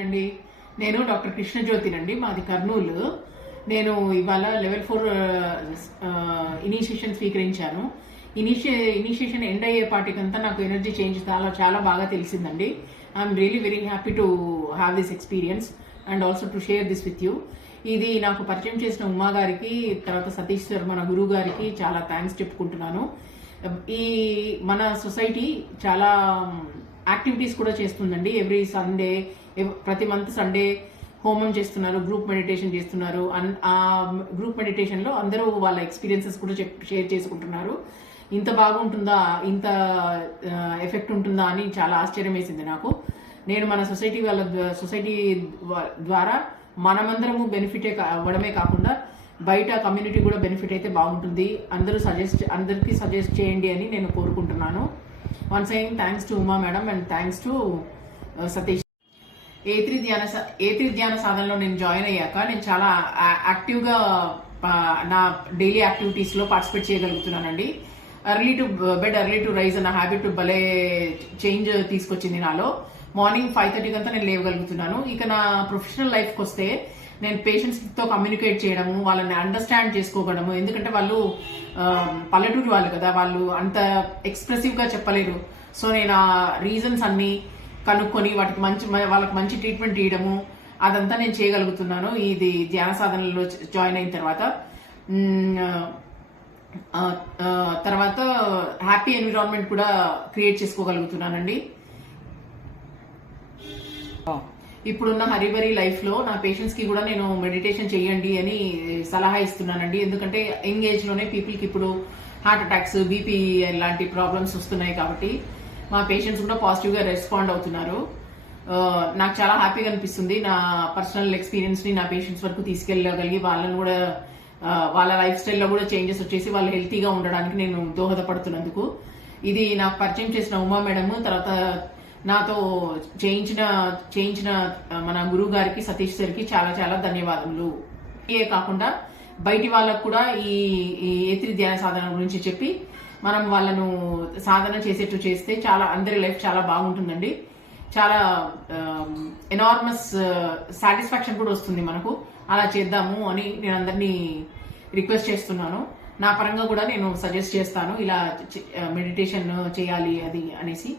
అండి నేను డాక్టర్ కృష్ణజ్యోతినండి మాది కర్నూలు. నేను ఇవాళ లెవెల్ 4 ఇనిషియేషన్ స్వీకరించాను. ఇనిషియేషన్ ఎండ్ అయ్యేపాటికంతా నాకు ఎనర్జీ చేంజ్ చాలా బాగా తెలిసిందండి. I'm really very happy to have this experience and also to share this with you. ఇది నాకు పరిచయం చేసిన ఉమా గారికి, తర్వాత సతీష్ సార్ మన గురువు గారికి చాలా థ్యాంక్స్ చెప్పుకుంటున్నాను. ఈ మన సొసైటీ చాలా యాక్టివిటీస్ కూడా చేస్తుందండి. ఎవ్రీ సండే, ప్రతి మంత్ సండే హోమం చేస్తున్నారు, గ్రూప్ మెడిటేషన్ చేస్తున్నారు. ఆ గ్రూప్ మెడిటేషన్ లో అందరూ వాళ్ళ ఎక్స్పీరియన్సెస్ కూడా షేర్ చేసుకుంటున్నారు. ఇంత బాగుంటుందా, ఇంత ఎఫెక్ట్ ఉంటుందా అని చాలా ఆశ్చర్యం వేసింది నాకు. నేను మన సొసైటీ ద్వారా మనమందరము బెనిఫిట్ అవ్వడమే కాకుండా బయట కమ్యూనిటీ కూడా బెనిఫిట్ అయితే బాగుంటుంది. అందరికీ సజెస్ట్ చేయండి అని నేను కోరుకుంటున్నాను. Once again thanks to Uma madam and thanks to Satish. ఏ3 ధ్యాన సాధనలో నేను జాయిన్ అయ్యాక నేను చాలా యాక్టివ్గా నా డైలీ యాక్టివిటీస్లో పార్టిసిపేట్ చేయగలుగుతున్నానండి. ఎర్లీ టు రైజ్ అన్న హ్యాబిట్ భలే చేంజ్ తీసుకొచ్చింది నాలో. మార్నింగ్ 5:30 కంతా నేను లేవగలుగుతున్నాను. ఇక నా ప్రొఫెషనల్ లైఫ్కి వస్తే నేను పేషెంట్స్తో కమ్యూనికేట్ చేయడము, వాళ్ళని అండర్స్టాండ్ చేసుకోగలము. ఎందుకంటే వాళ్ళు పల్లెటూరు వాళ్ళు కదా, వాళ్ళు అంత ఎక్స్ప్రెసివ్గా చెప్పలేరు. సో నేను ఆ రీజన్స్ అన్ని కనుక్కొని వాళ్ళకి మంచి ట్రీట్మెంట్ ఇవ్వడము అదంతా నేను చేయగలుగుతున్నాను ఇది ధ్యాన సాధనలో జాయిన్ అయిన తర్వాత హ్యాపీ ఎన్విరాన్మెంట్ కూడా క్రియేట్ చేసుకోగలుగుతున్నానండి. ఇప్పుడున్న హరిబరి లైఫ్ లో నా పేషెంట్స్ కి కూడా నేను మెడిటేషన్ చేయండి అని సలహా ఇస్తున్నానండి. ఎందుకంటే యంగ్ ఏజ్ లోనే పీపుల్ కి ఇప్పుడు హార్ట్ అటాక్స్, బీపీ లాంటి ప్రాబ్లమ్స్ వస్తున్నాయి. కాబట్టి మా పేషెంట్స్ కూడా పాజిటివ్ గా రెస్పాండ్ అవుతున్నారు. నాకు చాలా హ్యాపీగా అనిపిస్తుంది. నా పర్సనల్ ఎక్స్పీరియన్స్ ని నా పేషెంట్స్ వరకు తీసుకెళ్ళగలిగి వాళ్ళని కూడా వాళ్ళ లైఫ్ స్టైల్లో కూడా చేంజెస్ వచ్చేసి వాళ్ళు హెల్తీగా ఉండడానికి నేను దోహదపడుతున్నందుకు. ఇది నాకు పరిచయం చేసిన ఉమా మేడం, తర్వాత నాతో చేయించిన మన గురువు గారికి, సతీష్ సార్కి చాలా ధన్యవాదములు. ఇవే కాకుండా బయటి వాళ్ళకు కూడా ఈ ఏ3 ధ్యాన సాధన గురించి చెప్పి మనం వాళ్ళను సాధన చేసేట్టు చేస్తే అందరి లైఫ్ చాలా బాగుంటుందండి. చాలా ఎనార్మస్ సాటిస్ఫాక్షన్ కూడా వస్తుంది మనకు. అలా చేద్దాము అని నేను అందరినీ రిక్వెస్ట్ చేస్తున్నాను. నా పరంగా కూడా నేను సజెస్ట్ చేస్తాను ఇలా మెడిటేషన్ చేయాలి అది అనేసి.